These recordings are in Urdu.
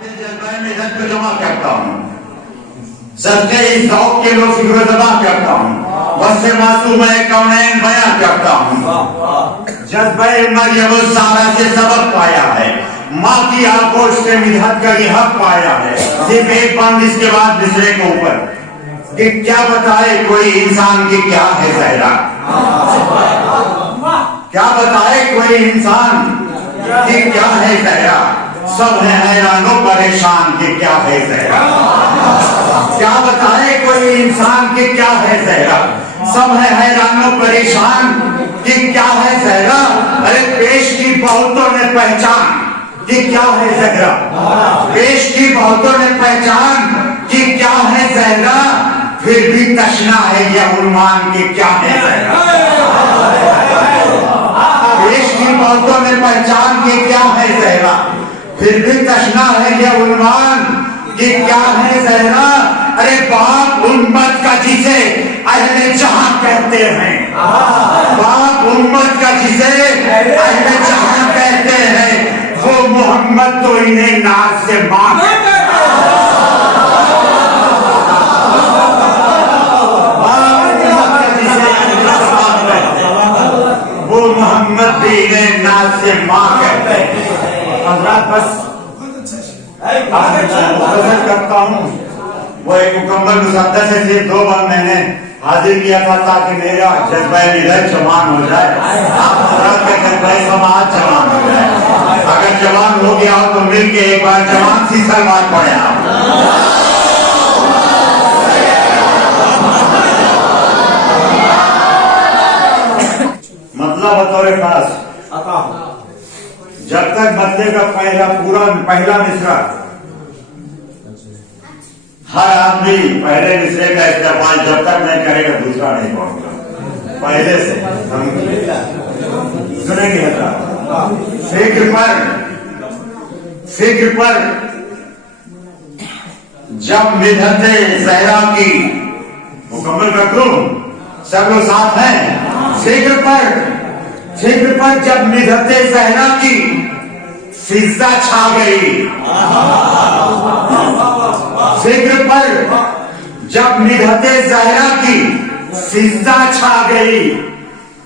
میں جمع کرتا ہوں، صدقے اس ذوق کے لو فکر زباں کرتا ہوں، وصف معصوم کونین بیان کرتا ہوں۔ جذبہ مریم الزہرا سے سبق پایا ہے، ماں کی آغوش سے مدحت کا یہ حق پایا ہے۔ صرف ایک بند اس کے بعد دوسرے کے اوپر کہ کیا بتائے کوئی انسان کی کیا ہے زہرا، کیا بتائے کوئی انسان کہ کیا ہے زہرا، سب ہے حیران و پریشان کہ کیا ہے زہرا، کیا بتائے کوئی انسان کہ کیا ہے زہرا، سب ہے حیران و پریشان کہ کیا ہے زہرا۔ ارے پیش کی بہتوں نے پہچان کہ کیا ہے زہرا، پیش کی بہتوں نے پہچان کہ کیا ہے زہرا، پھر بھی تشنا ہے یہ عنوان کہ کیا ہے زہرا۔ پیش کی بہتوں نے پہچان کہ کیا ہے زہرا، پھر بھی تشنا ہے یہ عنوان کہ کیا ہے زہرا۔ ارے باپ امت کا جسے اہل جہاں کہتے ہیں، باپ امت کا جسے اہل جہاں کہتے ہیں، وہ محمد تو انہیں ناز سے ماں کہتے ہیں۔ وہ محمد بھی انہیں ناز سے ماں کہتے ہیں۔ حضرات بس مختصر کرتا ہوں، وہ ایک مکمل مسدس سے صرف 2 بار میں نے حاضر کیا تھا تاکہ میرا جذبہ ملت جوان ہو جائے، آپ حضرات کے جذبہ سماعت جوان ہو جائے۔ اگر جوان ہو گیا ہو تو مل کے ایک بار جوان سی سلوات پڑھیں آپ۔ مطلب بطور خاص، جب تک مطلب کا پہلا مصرع ہر آدمی پہلے مصرے کا استعمال جب تک نہیں کرے گا دوسرا نہیں پہنچ گا، پہلے سے سنیں گے حضرات۔ فکر پر جب مدحت زہرا کی، مکمل کر دوں سب لوگ ساتھ ہیں، فکر پر جب مدحت زہرا کی فضا چھا گئی، فکر پر جب مدحت زہرا کی فضا چھا گئی،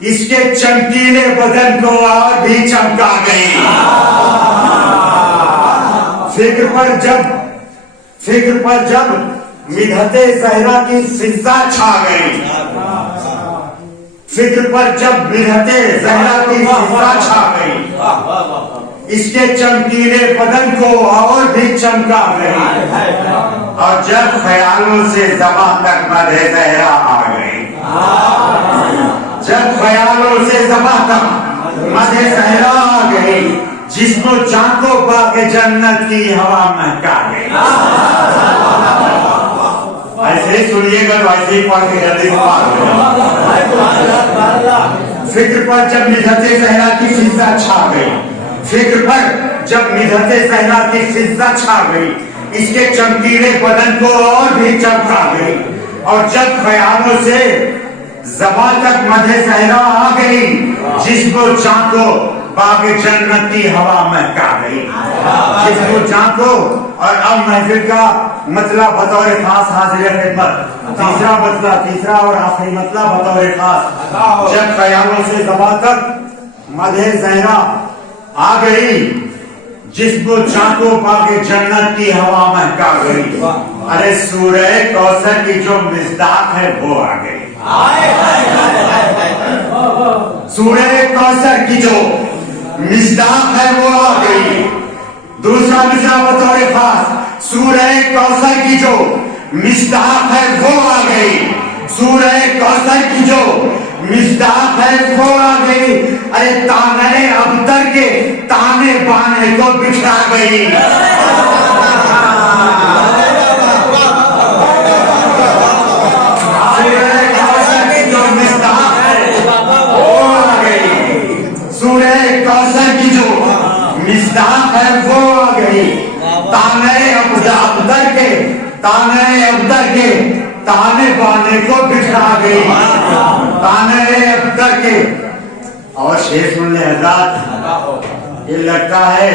اس کے چمکیلے بدن کو اور بھی چمکا گئی۔ فکر پر جب مدحت زہرا کی فضا چھا گئی، فکر پر جب مدحت زہرا کی فضا چھا گئی، اس کے چمکیلے بدن کو اور بھی چمکا گئی، اور جب خیالوں سے زباں تک مدح زہرا آ گئی، جب خیالوں سے زباں تک مدح زہرا آ گئی، جسم و جان کو باغ جنت کی ہوا مہکا گئی۔ ایسے ہی سنیے گا تو ایسے ہی پڑھ کے جلدی پار ہو جائے۔ فکر پر جب مدحت زہرا کی فضا چھا گئی، فکر پر جب مدحت زہرا کی فضا چھا گئی، اس کے چمکیلے بدن کو اور بھی چمکا گئی، اور جب خیالوں سے زبان تک مدح زہرا آ گئی، جسم و جان کو باغ جنت کی ہوا مہکا گئی، جسم و جان کو۔ اور اب محفل کا مطلب بطور خاص حاضر خدمت، تیسرا اور آخری مطلب بطور خاص، جب خیالوں سے زبان تک مدح زہرا آ گئی، جسم و جان کو باغ جنت کی ہوا مہکا گئی۔ ارے سورہ کوثر کی جو مصداق ہے وہ آ گئی، سورہ کوثر کی جو مصداق ہے وہ آ گئی۔ دوسرا مصرع بطور خاص، سورہ کوثر کی جو مصداق ہے وہ آ گئی، سورہ کوثر کی جو مصداق ہے وہ آ گئی۔ ارے تانے ابتر کے تانے بانے کو بکھرا گئی، سورہ کوثر کی جو مصداق ہے وہ آ گئی۔ تانے ابتر کے تانے بانے کو بکھرا گئی، تانے ابتر کے۔ اور شعر سن لے حضرات، یہ لگتا ہے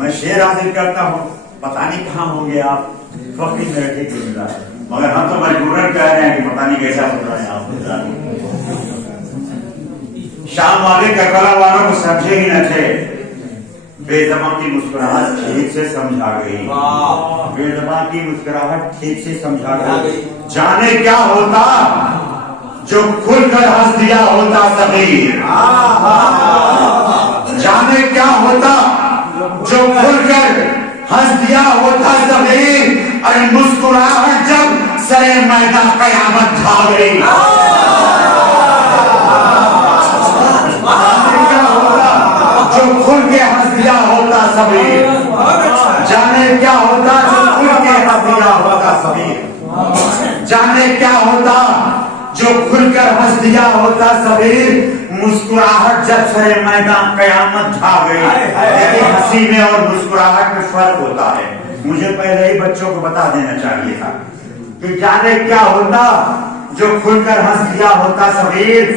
میں شعر حاصل کرتا ہوں، پتہ نہیں کہاں ہوں گے آپ، فقیر میرے ٹھیک نہیں ملا، مگر ہم تو مجبوراً کہہ رہے ہیں کہ پتہ نہیں کیسا سن رہے ہیں آپ۔ شام والے کربلا والوں کو سمجھے ہی نہ تھے، بے زبان کی مسکراہٹ ٹھیک سے سمجھا گئی، بے زبان کی مسکراہٹ ٹھیک سے سمجھا گئی۔ جانے کیا ہوتا جو کھل کر ہنس دیا ہوتا صغیر، جانے کیا ہوتا جو کھل کر ہنس دیا ہوتا صغیر، اور مسکراہٹ جب سرے میدان قیامت ڈھا گئی۔ جو کھل کے ہنس دیا ہوتا صغیر، جانے کیا ہوتا جو کھل کے ہنس دیا ہوتا صغیر، جانے کیا ہوتا جو کھل کر ہنس دیا ہوتا صغیر، مسکراہٹ جب سرے میدان قیامت ڈھا گئی۔ لیکن ہنسی میں اور مسکراہٹ میں فرق ہوتا ہے، مجھے پہلے ہی بچوں کو بتا دینا چاہیے تھا کہ جانے کیا ہوتا جو کھل کر ہنس دیا ہوتا صغیر،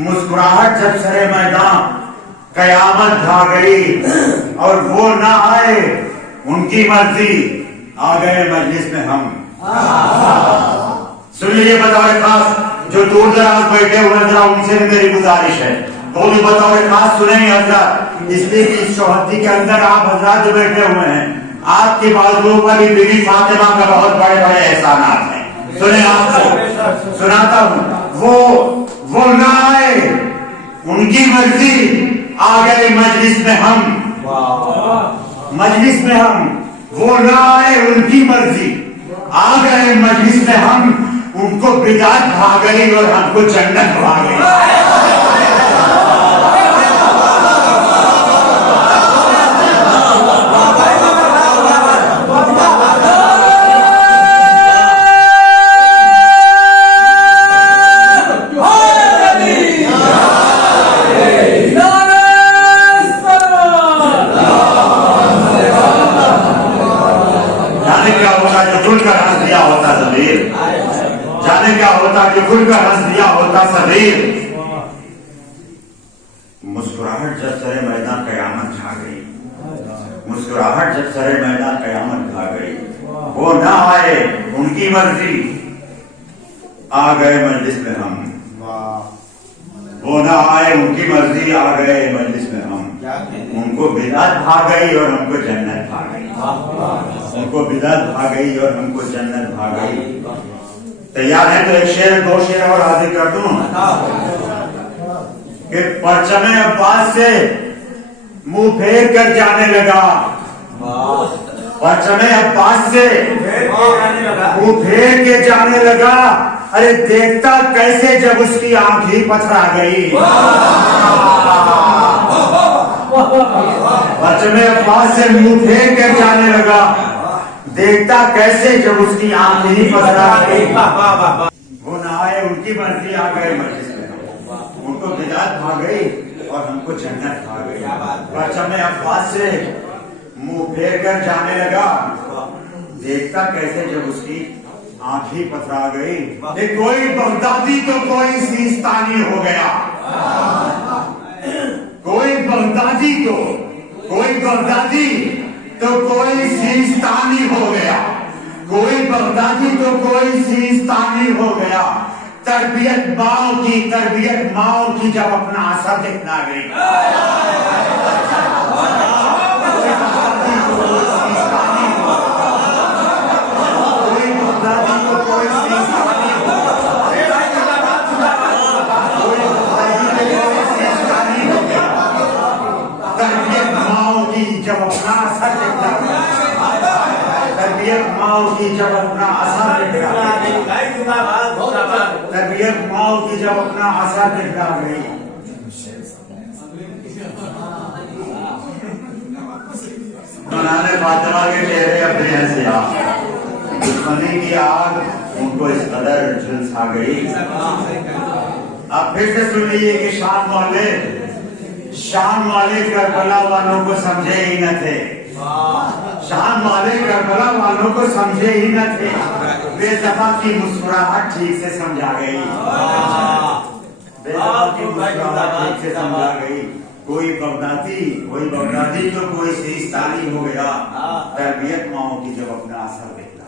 مسکراہٹ جب سرے میدان قیامت ڈھا گئی، اور وہ نہ آئے ان کی مرضی، آ گئے مجلس میں ہم۔ سن لیجیے بطور خاص جو دور دراز بیٹھے ہوئے ذرا ان سے بھی میری گزارش ہے، وہ بھی بطور خاص سنیں حضرات، اس لیے کہ اس چوہدی کے اندر آپ حضرات جو بیٹھے ہوئے ہیں، آپ کے بازوؤں پر بھی بی بی فاطمہ کا بہت بڑے بڑے احسانات ہیں۔ سنیں، آپ کو سناتا ہوں، وہ نہ آئے ان کی مرضی، آ گئے مجلس میں ہم، مجلس میں ہم، وہ نہ آئے ان کی مرضی، آ گئے مجلس میں ہم، ان کو بدعت بھا گئی اور ہم کو جنت بھا گئی۔ کھل کر ہنس دیا ہوتا صغیر، مسکراہٹ جب سرے میدان قیامت ڈھا گئی، مسکراہٹ جب سرے میدان قیامت ڈھا گئی، وہ نہ آئے ان کی مرضی، آ گئے مجلس میں ہم، وہ نہ آئے ان کی مرضی، آ گئے مجلس میں ہم، ان کو بدعت بھا گئی اور ہم کو جنت بھا گئی، ان کو بدعت بھا گئی اور ہم کو جنت بھا گئی۔ تیار ہے تو ایک شعر دو شعر اور حاضر کر دوں کہ پرچم عباس سے منہ پھیر کر جانے لگا، پرچم عباس سے منہ پھیر کے جانے لگا، ارے دیکھتا کیسے جب اس کی آنکھ ہی پتھرا گئی۔ پرچم عباس سے منہ پھیر کر جانے لگا، دیکھتا کیسے جب اس کی آنکھ ہی پتھرا گئی۔ وہ نہ آئے ان کی مرضی، آ گئے مجلس میں ہم، ان کو بدعت بھا گئی اور ہم کو جنت بھا گئی۔ پرچم عباس سے منہ پھیر کر جانے لگا، دیکھتا کیسے جب اس کی آنکھ ہی پتھرا گئی۔ کوئی بغدادی تو کوئی سیستانی ہو گیا، کوئی بغدادی تو کوئی بغدادی تو کوئی سیستانی ہو گیا، کوئی بغدادی تو کوئی سیستانی ہو گیا، تربیت ماؤں کی جب اپنا اثر دکھنا گئی۔ کوئی بغدادی تو کوئی سیستانی ہو گیا، کوئی بغدادی تو کوئی سیستانی ہو گیا، تربیت ماؤں کی جب اپنا اثر دکھنا گئی، تربیت ماؤں کی جب اپنا اثر دکھنا گئی، تربیت ماؤں کی جب اپنا اثر دکھنا گئی۔ فاطمہ کے چہرے اپنے ہیں سیاہ، دشمنی کی آگ ان کو اس قدر جھلسا گئی۔ اب پھر سے سن لیجیے کہ شام والے کربلا والوں کو سمجھے ہی نہ تھے، شام والے کربلا والوں کو سمجھے ہی نہ تھے، بے زباں کی مسکراہٹ ٹھیک سے سمجھا گئی، بے زباں کی مسکراہٹ ٹھیک سے سمجھا گئی۔ کوئی بغدادی تو کوئی سیستانی ہو گیا تربیت ماؤں کی جب اپنا اثر دیکھتا